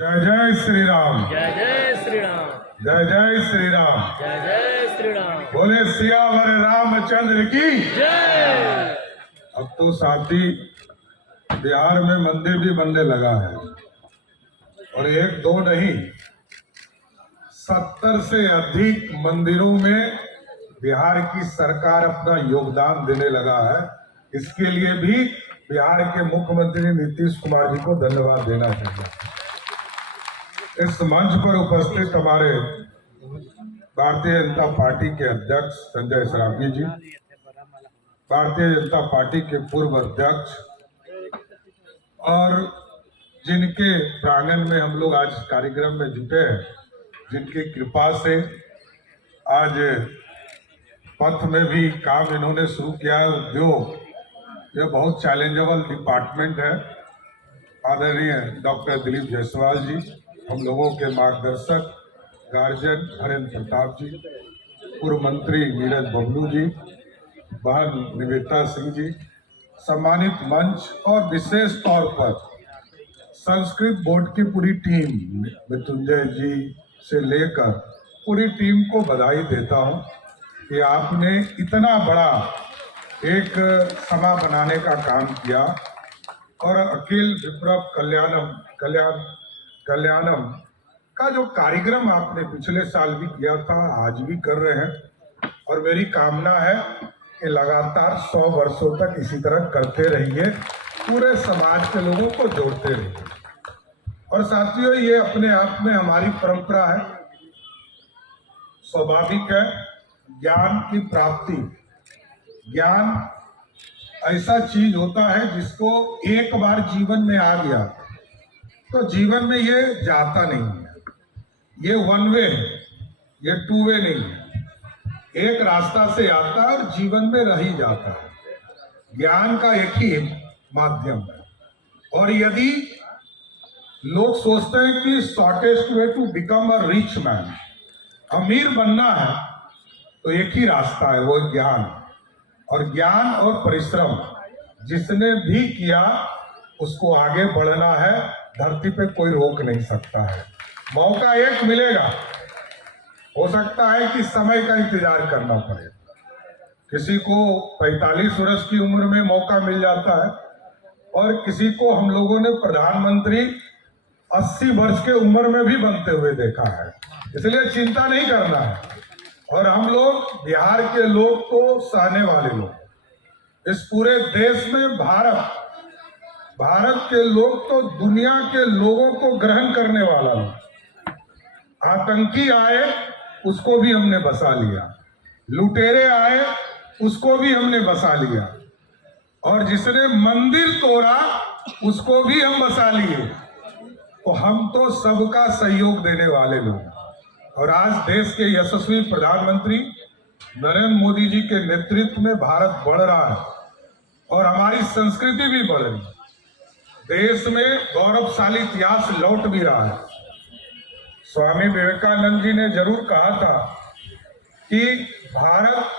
जय जय श्री राम। जय जय श्री राम। जय जय श्री राम। जय जय श्री राम। बोले सियावर रामचंद्र की जय। अब तो साथी बिहार में मंदिर भी बनने लगा है, और एक दो नहीं, 70 से अधिक मंदिरों में बिहार की सरकार अपना योगदान देने लगा है। इसके लिए भी बिहार के मुख्यमंत्री नीतीश कुमार जी को धन्यवाद देना चाहिए। इस मंच पर उपस्थित हमारे भारतीय जनता पार्टी के अध्यक्ष संजय सरावगी जी, भारतीय जनता पार्टी के पूर्व अध्यक्ष, और जिनके प्रांगण में हम लोग आज कार्यक्रम में जुटे हैं, जिनकी कृपा से आज पथ में भी काम इन्होंने शुरू किया है। उद्योग यह बहुत चैलेंजेबल डिपार्टमेंट है। आदरणीय डॉक्टर दिलीप जायसवाल जी, हम लोगों के मार्गदर्शक गार्जियन हरेंद्र प्रताप जी, पूर्व मंत्री नीरज बबलू जी, बहन निवेदिता सिंह जी, सम्मानित मंच, और विशेष तौर पर संस्कृत बोर्ड की पूरी टीम, मृत्युंजय जी से लेकर पूरी टीम को बधाई देता हूं कि आपने इतना बड़ा एक सभा बनाने का काम किया, और अखिल विप्लव कल्याणम का जो कार्यक्रम आपने पिछले साल भी किया था, आज भी कर रहे हैं, और मेरी कामना है कि लगातार 100 वर्षों तक इसी तरह करते रहिए, पूरे समाज के लोगों को जोड़ते रहिए। और साथियों, ये अपने आप में हमारी परंपरा है, स्वाभाविक है ज्ञान की प्राप्ति। ज्ञान ऐसा चीज होता है जिसको एक बार जीवन में आ गया तो जीवन में ये जाता नहीं है। ये वन वे है, ये टू वे नहीं है। एक रास्ता से आता है और जीवन में रह ही जाता है। ज्ञान का एक ही माध्यम है, और यदि लोग सोचते हैं कि shortest way to become a rich man, अमीर बनना है, तो एक ही रास्ता है, वो ज्ञान। और ज्ञान और परिश्रम जिसने भी किया उसको आगे बढ़ना है, धरती पे कोई रोक नहीं सकता है। मौका एक मिलेगा, हो सकता है कि समय का इंतजार करना पड़े। किसी को 45 वर्ष की उम्र में मौका मिल जाता है, और किसी को हम लोगों ने प्रधानमंत्री 80 वर्ष के उम्र में भी बनते हुए देखा है। इसलिए चिंता नहीं करना है। और हम लोग बिहार के लोग तो सहने वाले लोग, इस पूरे देश में भारत के लोग तो दुनिया के लोगों को ग्रहण करने वाला लोग। आतंकी आए उसको भी हमने बसा लिया, लुटेरे आए उसको भी हमने बसा लिया, और जिसने मंदिर तोड़ा उसको भी हम बसा लिए। तो हम तो सबका सहयोग देने वाले लोग। और आज देश के यशस्वी प्रधानमंत्री नरेंद्र मोदी जी के नेतृत्व में भारत बढ़ रहा है, और हमारी संस्कृति भी बढ़ रही है। देश में गौरवशाली इतिहास लौट भी रहा है। स्वामी विवेकानंद जी ने जरूर कहा था कि भारत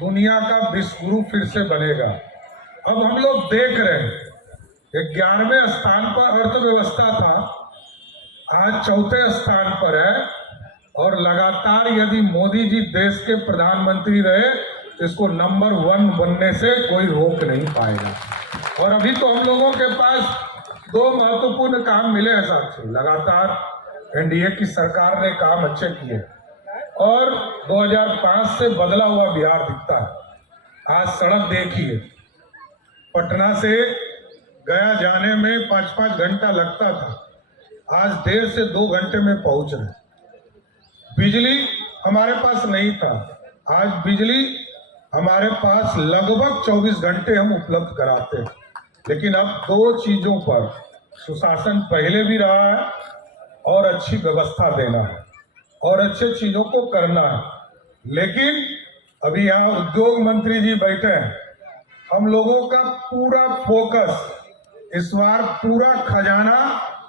दुनिया का विश्व गुरु फिर से बनेगा। अब हम लोग देख रहे हैं 11वें स्थान पर अर्थव्यवस्था था, आज 4थे स्थान पर है, और लगातार यदि मोदी जी देश के प्रधानमंत्री रहे तो इसको नंबर 1 बनने से कोई रोक नहीं पाएगा। और अभी तो हम लोगों के पास 2 महत्वपूर्ण काम मिले हैं साथियों। लगातार एनडीए की सरकार ने काम अच्छे किए, और 2005 से बदला हुआ बिहार दिखता है। आज सड़क देखिए, पटना से गया जाने में 5-5 घंटा लगता था, आज 1.5 से 2 घंटे में पहुंच रहे। बिजली हमारे पास नहीं था, आज बिजली हमारे पास लगभग 24 घंटे हम उपलब्ध कराते हैं। लेकिन अब 2 चीजों पर सुशासन पहले भी रहा है, और अच्छी व्यवस्था देना है, और अच्छे चीजों को करना है। लेकिन अभी यहाँ उद्योग मंत्री जी बैठे हैं, हम लोगों का पूरा फोकस इस बार, पूरा खजाना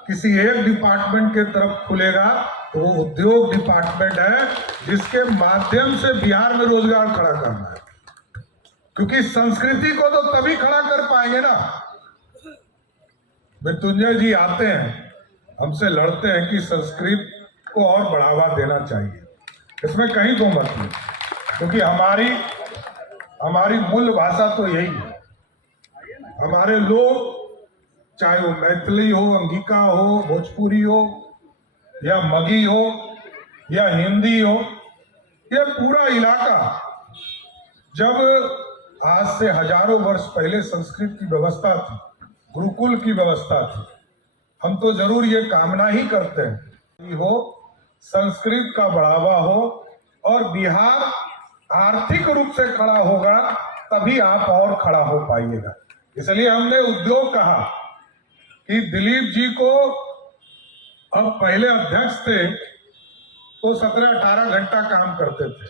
किसी एक डिपार्टमेंट के तरफ खुलेगा, तो वो उद्योग डिपार्टमेंट है, जिसके माध्यम से बिहार में रोजगार खड़ा करना है। क्योंकि संस्कृति को तो तभी खड़ा कर पाएंगे ना। मृत्युंजय जी आते हैं, हमसे लड़ते हैं कि संस्कृत को और बढ़ावा देना चाहिए। इसमें कहीं दो मत नहीं, क्योंकि हमारी मूल भाषा तो यही है। हमारे लोग, चाहे वो मैथिली हो, अंगिका हो, भोजपुरी हो, या मगी हो, या हिंदी हो, ये पूरा इलाका जब आज से हजारों वर्ष पहले संस्कृत की व्यवस्था थी, गुरुकुल की व्यवस्था थी, हम तो जरूर ये कामना ही करते हैं कि हो संस्कृत का बढ़ावा हो और बिहार आर्थिक रूप से खड़ा होगा, तभी आप और खड़ा हो पाइएगा। इसलिए हमने उद्योग कहा कि दिलीप जी को, अब पहले अध्यक्ष थे तो 17-18 घंटा काम करते थे,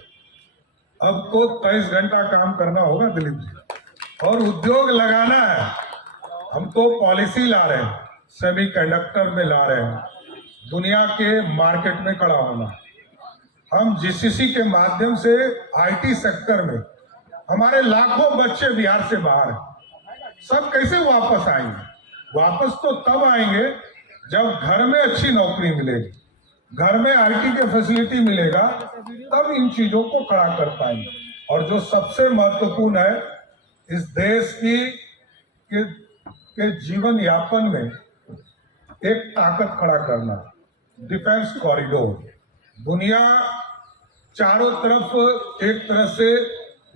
अब तो 23 घंटा काम करना होगा दिलीप जी, और उद्योग लगाना है। हम तो पॉलिसी ला रहे हैं, सेमीकंडक्टर में ला रहे हैं, दुनिया के मार्केट में खड़ा होना। हम जीसीसी के माध्यम से आईटी सेक्टर में हमारे लाखों बच्चे बिहार से बाहर हैं, सब कैसे वापस आएंगे? वापस तो तब आएंगे जब घर में अच्छी नौकरी मिलेगी, घर में आईटी के फैसिलिटी मिलेगा, तब इन चीजों को खड़ा कर पाएंगे। और जो सबसे महत्वपूर्ण है इस देश के जीवन यापन में एक ताकत खड़ा करना, डिफेंस कॉरिडोर। दुनिया चारों तरफ एक तरह से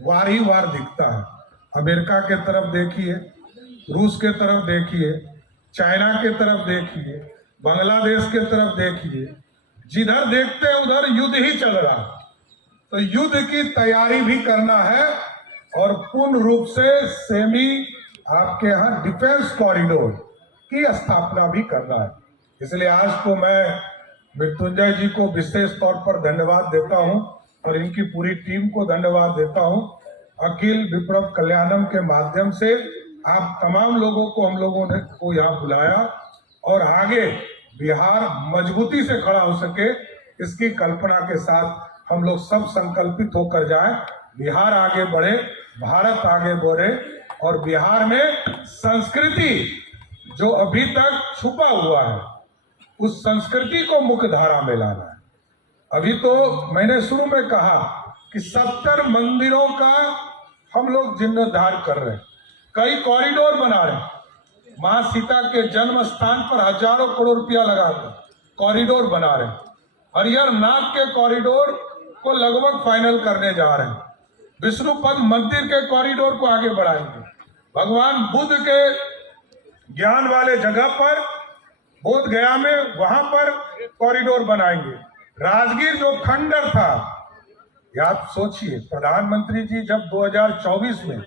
वार ही वार दिखता है। अमेरिका के तरफ देखिए, रूस के तरफ देखिए, चाइना के तरफ देखिए, बांग्लादेश के तरफ देखिए, जिधर देखते हैं उधर युद्ध ही चल रहा है। तो युद्ध की तैयारी भी करना है और पूर्ण रूप से आपके यहाँ डिफेंस कॉरिडोर की स्थापना भी करना है। इसलिए आज तो मैं मृत्युंजय जी को विशेष तौर पर धन्यवाद देता हूं और इनकी पूरी टीम को धन्यवाद देता हूं। अखिल विप्लव कल्याणम के माध्यम से आप तमाम लोगों को हम लोगों ने को यहाँ बुलाया और आगे बिहार मजबूती से खड़ा हो सके, इसकी कल्पना के साथ हम लोग सब संकल्पित होकर जाएं। बिहार आगे बढ़े, भारत आगे बढ़े और बिहार में संस्कृति जो अभी तक छुपा हुआ है, उस संस्कृति को मुख्य धारा में लाना है। अभी तो मैंने शुरू में कहा कि 70 मंदिरों का हम लोग जीर्णोद्धार कर रहे हैं, कई कॉरिडोर बना रहे हैं। मां सीता के जन्म स्थान पर हजारों करोड़ रुपया लगाकर कॉरिडोर बना रहे हैं। हरिहर नाथ के कॉरिडोर को लगभग फाइनल करने जा रहे हैं। विष्णुपद मंदिर के कॉरिडोर को आगे बढ़ाएंगे। भगवान बुद्ध के ज्ञान वाले जगह पर बोध गया में वहां पर कॉरिडोर बनाएंगे। राजगीर जो खंडर था, आप सोचिए, प्रधानमंत्री जी जब 2024 में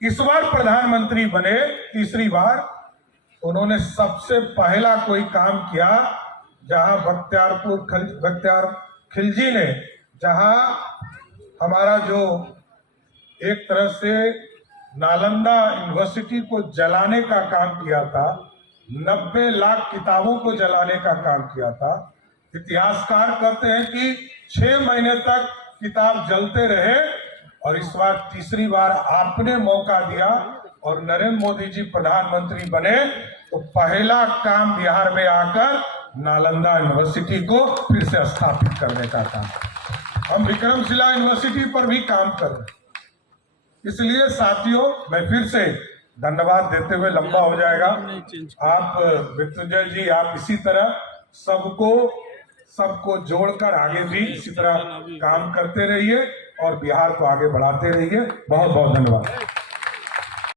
इस बार प्रधानमंत्री बने तीसरी बार, उन्होंने सबसे पहला कोई काम किया जहां बख्तियार खिलजी ने, जहां हमारा जो एक तरह से नालंदा यूनिवर्सिटी को जलाने का काम किया था, 90 लाख किताबों को जलाने का काम किया था। इतिहासकार कहते हैं कि 6 महीने तक किताब जलते रहे और इस बार तीसरी बार आपने मौका दिया और नरेंद्र मोदी जी प्रधानमंत्री बने तो पहला काम बिहार में आकर नालंदा यूनिवर्सिटी को फिर से स्थापित करने का काम। हम विक्रमशिला यूनिवर्सिटी पर भी काम कर रहे हैं। इसलिए साथियों, मैं फिर से धन्यवाद देते हुए, लंबा हो जाएगा, आप मृत्युंजय जी, आप इसी तरह सबको जोड़कर आगे भी इसी तरह काम करते रहिए और बिहार को आगे बढ़ाते रहिए। बहुत बहुत धन्यवाद।